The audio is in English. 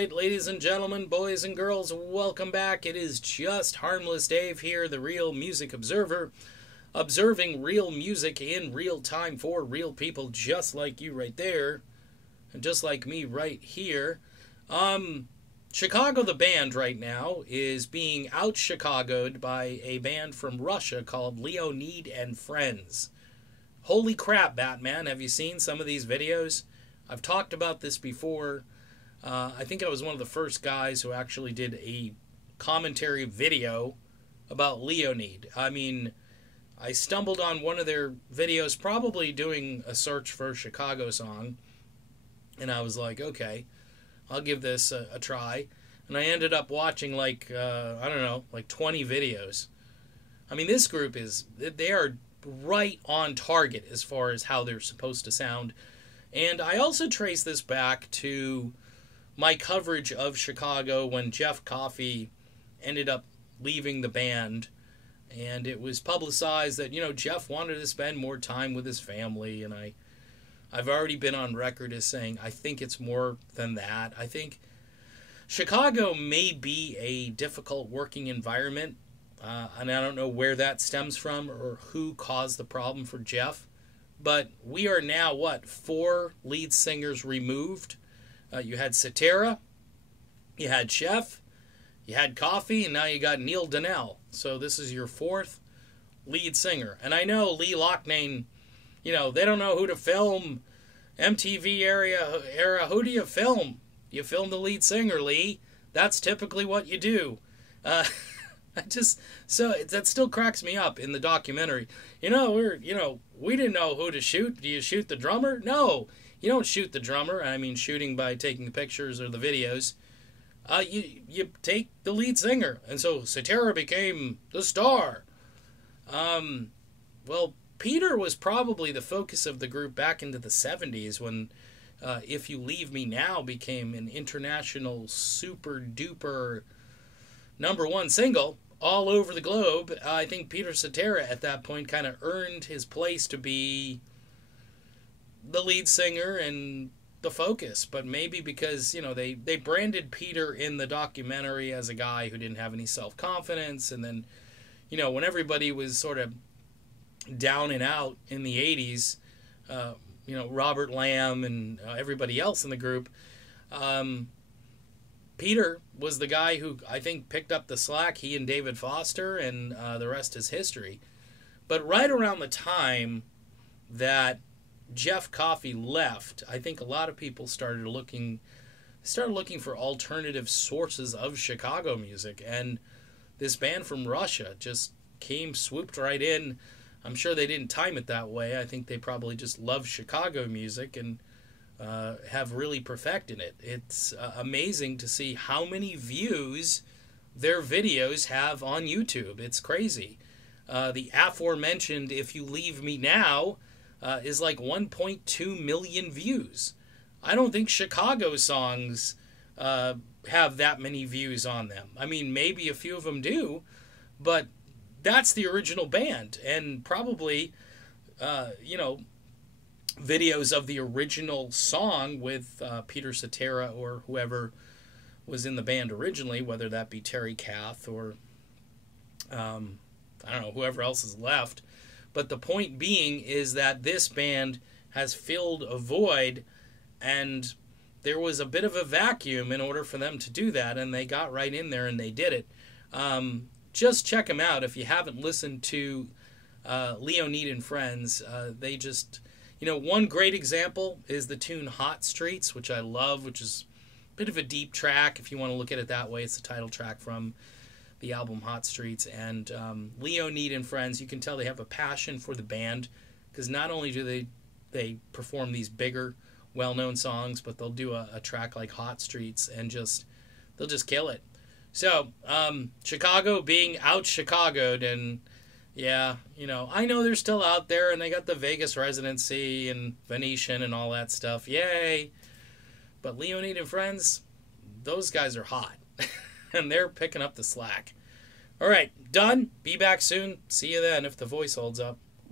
right, ladies and gentlemen, boys and girls, welcome back. It is just Harmless Dave here, the Real Music Observer, observing real music in real time for real people just like you right there, and just like me right here. Chicago the band right now is being out-Chicagoed by a band from Russia called Leonid and Friends. Holy crap, Batman, have you seen some of these videos? I've talked about this before. I think I was one of the first guys who actually did a commentary video about Leonid. I mean, I stumbled on one of their videos, probably doing a search for a Chicago song, and I was like, okay, I'll give this a try. And I ended up watching like 20 videos. I mean, this group they are right on target as far as how they're supposed to sound. And I also trace this back to my coverage of Chicago when Jeff Coffey ended up leaving the band. And it was publicized that, Jeff wanted to spend more time with his family. And I've already been on record as saying I think it's more than that. I think Chicago may be a difficult working environment. And I don't know where that stems from or who caused the problem for Jeff. But we are now, 4 lead singers removed. You had Cetera, you had Chef, you had Coffey, and now you got Neil Donnell. So this is your 4th lead singer. And I know Lee Loughnane, they don't know who to film. MTV era, who do you film? You film the lead singer, Lee. That's typically what you do. So that still cracks me up in the documentary. We didn't know who to shoot. Do you shoot the drummer? No, you don't shoot the drummer. I mean, shooting by taking the pictures or the videos. You take the lead singer, and so Cetera became the star. Well, Peter was probably the focus of the group back into the 70s when If You Leave Me Now became an international super duper #1 single all over the globe. I think Peter Cetera at that point kind of earned his place to be the lead singer and the focus, but maybe because, they branded Peter in the documentary as a guy who didn't have any self-confidence, and then, when everybody was sort of down and out in the 80s, Robert Lamb and everybody else in the group, Peter was the guy who, I think, picked up the slack, he and David Foster, and the rest is history. But right around the time that Jeff Coffey left, I think a lot of people started looking for alternative sources of Chicago music, and this band from Russia just swooped right in. I'm sure they didn't time it that way. I think they probably just love Chicago music and have really perfected it. It's amazing to see how many views their videos have on YouTube. It's crazy. The aforementioned If You Leave Me Now is like 1.2 million views. I don't think Chicago songs have that many views on them. I mean, maybe a few of them do, but that's the original band, and probably, videos of the original song with Peter Cetera or whoever was in the band originally, whether that be Terry Kath or, whoever else is left. But the point being is that this band has filled a void, and there was a bit of a vacuum in order for them to do that, and they got right in there and they did it. Just check them out if you haven't listened to Leonid and Friends. They just, one great example is the tune Hot Streets, which I love, which is a bit of a deep track if you want to look at it that way. It's the title track from the album Hot Streets. And Leonid and Friends, you can tell they have a passion for the band, because not only do they perform these bigger, well-known songs, but they'll do a track like Hot Streets and they'll just kill it. So, Chicago being out-Chicagoed, and yeah, I know they're still out there, and they got the Vegas residency and Venetian and all that stuff. Yay! But Leonid and Friends, those guys are hot, and they're picking up the slack. All right, done. Be back soon. See you then if the voice holds up.